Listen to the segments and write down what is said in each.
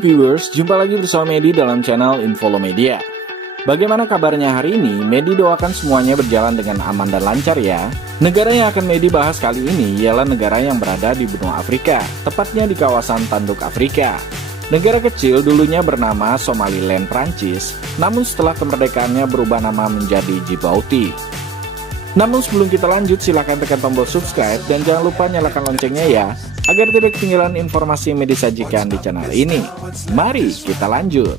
morning viewers, jumpa lagi bersama Medi dalam channel Infolomedia. Bagaimana kabarnya hari ini? Medi doakan semuanya berjalan dengan aman dan lancar ya. Negara yang akan Medi bahas kali ini ialah negara yang berada di benua Afrika, tepatnya di kawasan Tanduk Afrika. Negara kecil dulunya bernama Somaliland Prancis, namun setelah kemerdekaannya berubah nama menjadi Djibouti. Namun sebelum kita lanjut, silahkan tekan tombol subscribe dan jangan lupa nyalakan loncengnya ya, agar tidak ketinggalan informasi yang Medi sajikan di channel ini. Mari kita lanjut.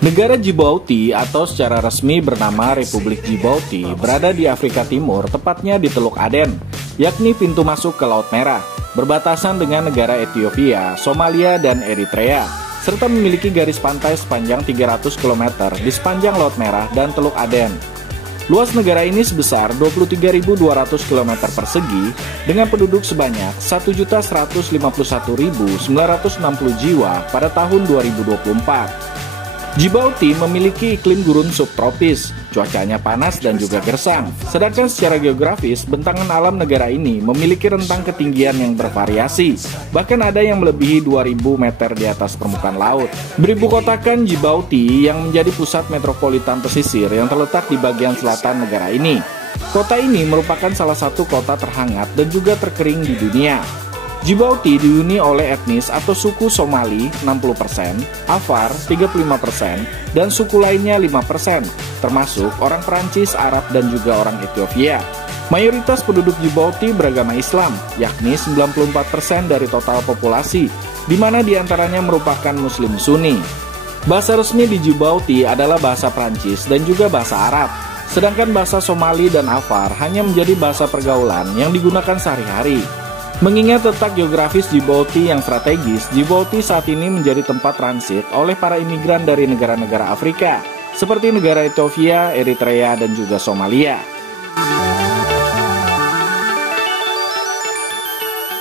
Negara Djibouti atau secara resmi bernama Republik Djibouti berada di Afrika Timur, tepatnya di Teluk Aden, yakni pintu masuk ke Laut Merah, berbatasan dengan negara Ethiopia, Somalia, dan Eritrea, serta memiliki garis pantai sepanjang 300 km di sepanjang Laut Merah dan Teluk Aden. Luas negara ini sebesar 23.200 km persegi dengan penduduk sebanyak 1.151.960 jiwa pada tahun 2024. Djibouti memiliki iklim gurun subtropis, cuacanya panas dan juga gersang. Sedangkan secara geografis, bentangan alam negara ini memiliki rentang ketinggian yang bervariasi, bahkan ada yang melebihi 2.000 meter di atas permukaan laut. Beribukotakan Djibouti yang menjadi pusat metropolitan pesisir yang terletak di bagian selatan negara ini. Kota ini merupakan salah satu kota terhangat dan juga terkering di dunia. Djibouti dihuni oleh etnis atau suku Somali 60%, Afar 35%, dan suku lainnya 5%, termasuk orang Perancis, Arab, dan juga orang Ethiopia. Mayoritas penduduk Djibouti beragama Islam, yakni 94% dari total populasi, di mana diantaranya merupakan Muslim Sunni. Bahasa resmi di Djibouti adalah bahasa Perancis dan juga bahasa Arab, sedangkan bahasa Somali dan Afar hanya menjadi bahasa pergaulan yang digunakan sehari-hari. Mengingat letak geografis Djibouti yang strategis, Djibouti saat ini menjadi tempat transit oleh para imigran dari negara-negara Afrika, seperti negara Ethiopia, Eritrea, dan juga Somalia.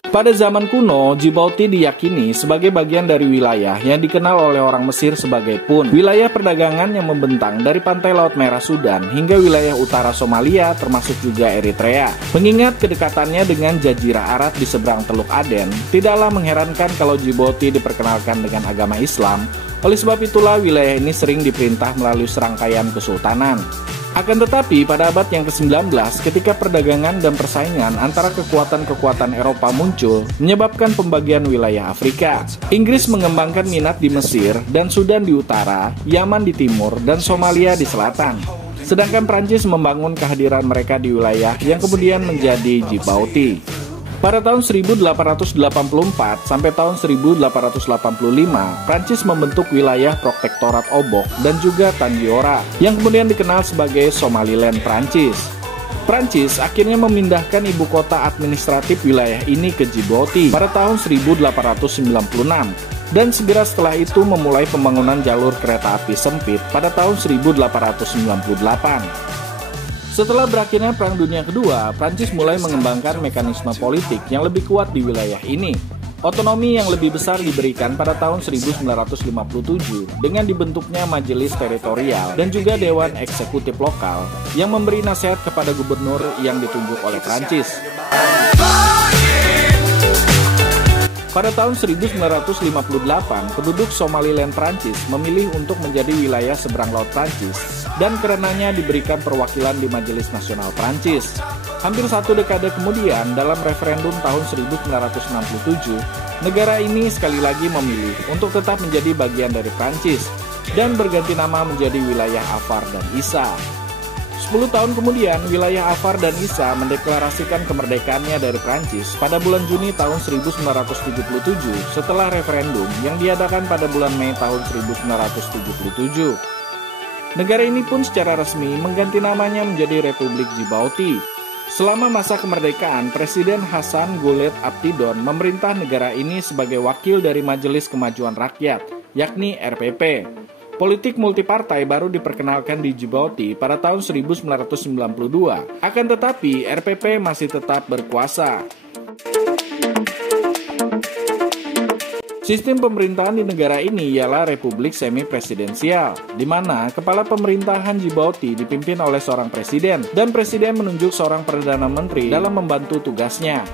Pada zaman kuno, Djibouti diyakini sebagai bagian dari wilayah yang dikenal oleh orang Mesir sebagai Pun, wilayah perdagangan yang membentang dari pantai Laut Merah Sudan hingga wilayah utara Somalia termasuk juga Eritrea. Mengingat kedekatannya dengan Jazirah Arab di seberang Teluk Aden, tidaklah mengherankan kalau Djibouti diperkenalkan dengan agama Islam. Oleh sebab itulah wilayah ini sering diperintah melalui serangkaian kesultanan. Akan tetapi pada abad yang ke-19 ketika perdagangan dan persaingan antara kekuatan-kekuatan Eropa muncul menyebabkan pembagian wilayah Afrika. Inggris mengembangkan minat di Mesir dan Sudan di utara, Yaman di timur, dan Somalia di selatan. Sedangkan Prancis membangun kehadiran mereka di wilayah yang kemudian menjadi Djibouti. Pada tahun 1884 sampai tahun 1885, Prancis membentuk wilayah Protektorat Obok dan juga Tandiora, yang kemudian dikenal sebagai Somaliland Prancis. Prancis akhirnya memindahkan ibu kota administratif wilayah ini ke Djibouti pada tahun 1896, dan segera setelah itu memulai pembangunan jalur kereta api sempit pada tahun 1898. Setelah berakhirnya Perang Dunia Kedua, Prancis mulai mengembangkan mekanisme politik yang lebih kuat di wilayah ini. Otonomi yang lebih besar diberikan pada tahun 1957 dengan dibentuknya Majelis Teritorial dan juga Dewan Eksekutif Lokal yang memberi nasihat kepada gubernur yang ditunjuk oleh Prancis. Pada tahun 1958, penduduk Somaliland Prancis memilih untuk menjadi wilayah seberang laut Prancis dan karenanya diberikan perwakilan di Majelis Nasional Prancis. Hampir satu dekade kemudian, dalam referendum tahun 1967, negara ini sekali lagi memilih untuk tetap menjadi bagian dari Prancis dan berganti nama menjadi wilayah Afar dan Issa. 10 tahun kemudian, wilayah Afar dan Issa mendeklarasikan kemerdekaannya dari Prancis pada bulan Juni tahun 1977 setelah referendum yang diadakan pada bulan Mei tahun 1977. Negara ini pun secara resmi mengganti namanya menjadi Republik Djibouti. Selama masa kemerdekaan, Presiden Hassan Goulet Abtidon memerintah negara ini sebagai wakil dari Majelis Kemajuan Rakyat, yakni RPP. Politik multipartai baru diperkenalkan di Djibouti pada tahun 1992, akan tetapi RPP masih tetap berkuasa. Sistem pemerintahan di negara ini ialah republik semi-presidensial, di mana kepala pemerintahan Djibouti dipimpin oleh seorang presiden, dan presiden menunjuk seorang perdana menteri dalam membantu tugasnya.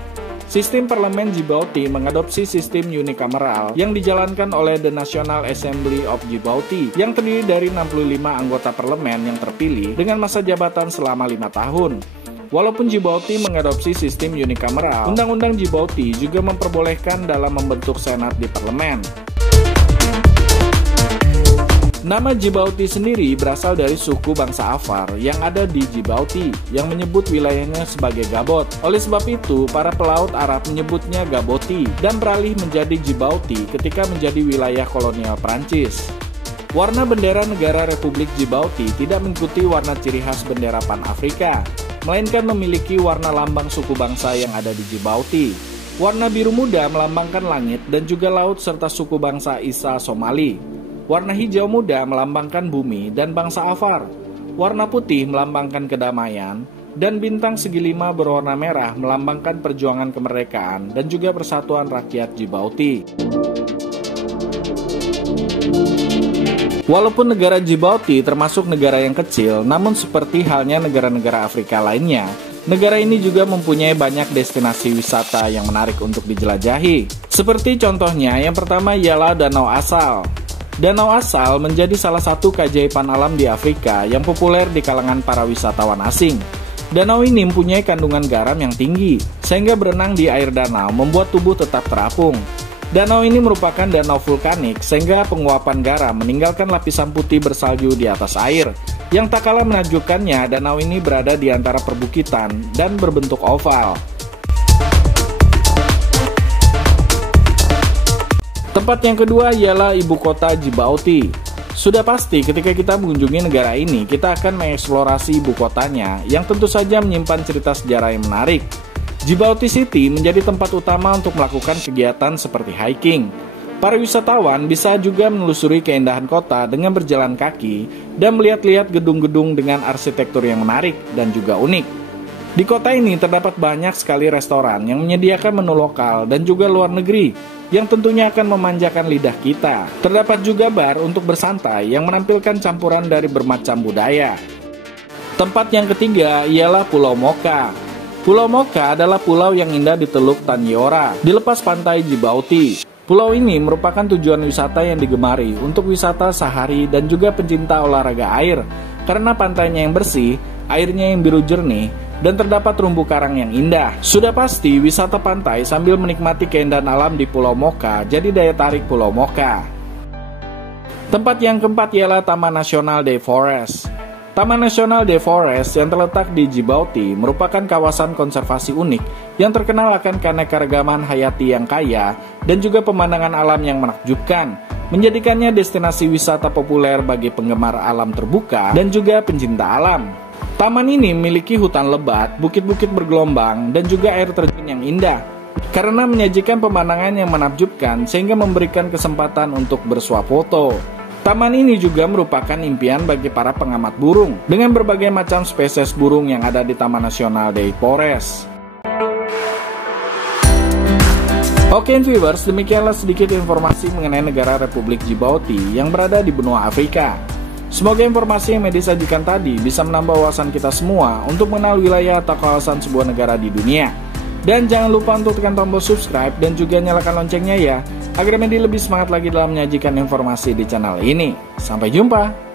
Sistem parlemen Djibouti mengadopsi sistem unikameral yang dijalankan oleh The National Assembly of Djibouti yang terdiri dari 65 anggota parlemen yang terpilih dengan masa jabatan selama 5 tahun. Walaupun Djibouti mengadopsi sistem unikameral, Undang-Undang Djibouti juga memperbolehkan dalam membentuk senat di parlemen. Nama Djibouti sendiri berasal dari suku bangsa Afar yang ada di Djibouti yang menyebut wilayahnya sebagai Gabot. Oleh sebab itu, para pelaut Arab menyebutnya Gaboti dan beralih menjadi Djibouti ketika menjadi wilayah kolonial Prancis. Warna bendera negara Republik Djibouti tidak mengikuti warna ciri khas bendera Pan-Afrika, melainkan memiliki warna lambang suku bangsa yang ada di Djibouti. Warna biru muda melambangkan langit dan juga laut serta suku bangsa Isa Somali. Warna hijau muda melambangkan bumi dan bangsa Afar. Warna putih melambangkan kedamaian, dan bintang segi 5 berwarna merah melambangkan perjuangan kemerdekaan dan juga persatuan rakyat Djibouti. Walaupun negara Djibouti termasuk negara yang kecil, namun seperti halnya negara-negara Afrika lainnya, negara ini juga mempunyai banyak destinasi wisata yang menarik untuk dijelajahi. Seperti contohnya, yang pertama ialah Danau Asal. Danau Asal menjadi salah satu keajaiban alam di Afrika yang populer di kalangan para wisatawan asing. Danau ini mempunyai kandungan garam yang tinggi, sehingga berenang di air danau membuat tubuh tetap terapung. Danau ini merupakan danau vulkanik, sehingga penguapan garam meninggalkan lapisan putih bersalju di atas air. Yang tak kalah menakjubkannya, danau ini berada di antara perbukitan dan berbentuk oval. Tempat yang kedua ialah ibu kota Djibouti. Sudah pasti ketika kita mengunjungi negara ini, kita akan mengeksplorasi ibu kotanya yang tentu saja menyimpan cerita sejarah yang menarik. Djibouti City menjadi tempat utama untuk melakukan kegiatan seperti hiking. Para wisatawan bisa juga menelusuri keindahan kota dengan berjalan kaki dan melihat-lihat gedung-gedung dengan arsitektur yang menarik dan juga unik. Di kota ini terdapat banyak sekali restoran yang menyediakan menu lokal dan juga luar negeri yang tentunya akan memanjakan lidah kita. Terdapat juga bar untuk bersantai yang menampilkan campuran dari bermacam budaya. Tempat yang ketiga ialah Pulau Mocha. Pulau Mocha adalah pulau yang indah di Teluk Tanyiora, di lepas pantai Djibouti. Pulau ini merupakan tujuan wisata yang digemari untuk wisata sehari dan juga pencinta olahraga air, karena pantainya yang bersih, airnya yang biru jernih, dan terdapat terumbu karang yang indah. Sudah pasti wisata pantai sambil menikmati keindahan alam di Pulau Mocha jadi daya tarik Pulau Mocha. Tempat yang keempat ialah Taman Nasional Day Forest. Taman Nasional Day Forest yang terletak di Djibouti merupakan kawasan konservasi unik yang terkenal akan keanekaragaman hayati yang kaya dan juga pemandangan alam yang menakjubkan, menjadikannya destinasi wisata populer bagi penggemar alam terbuka dan juga pencinta alam. Taman ini memiliki hutan lebat, bukit-bukit bergelombang, dan juga air terjun yang indah. Karena menyajikan pemandangan yang menakjubkan sehingga memberikan kesempatan untuk bersuah foto. Taman ini juga merupakan impian bagi para pengamat burung dengan berbagai macam spesies burung yang ada di Taman Nasional Day Forest. Oke viewers, demikianlah sedikit informasi mengenai negara Republik Djibouti yang berada di benua Afrika. Semoga informasi yang disajikan tadi bisa menambah wawasan kita semua untuk mengenal wilayah atau kawasan sebuah negara di dunia. Dan jangan lupa untuk tekan tombol subscribe dan juga nyalakan loncengnya ya, agar Medi lebih semangat lagi dalam menyajikan informasi di channel ini. Sampai jumpa!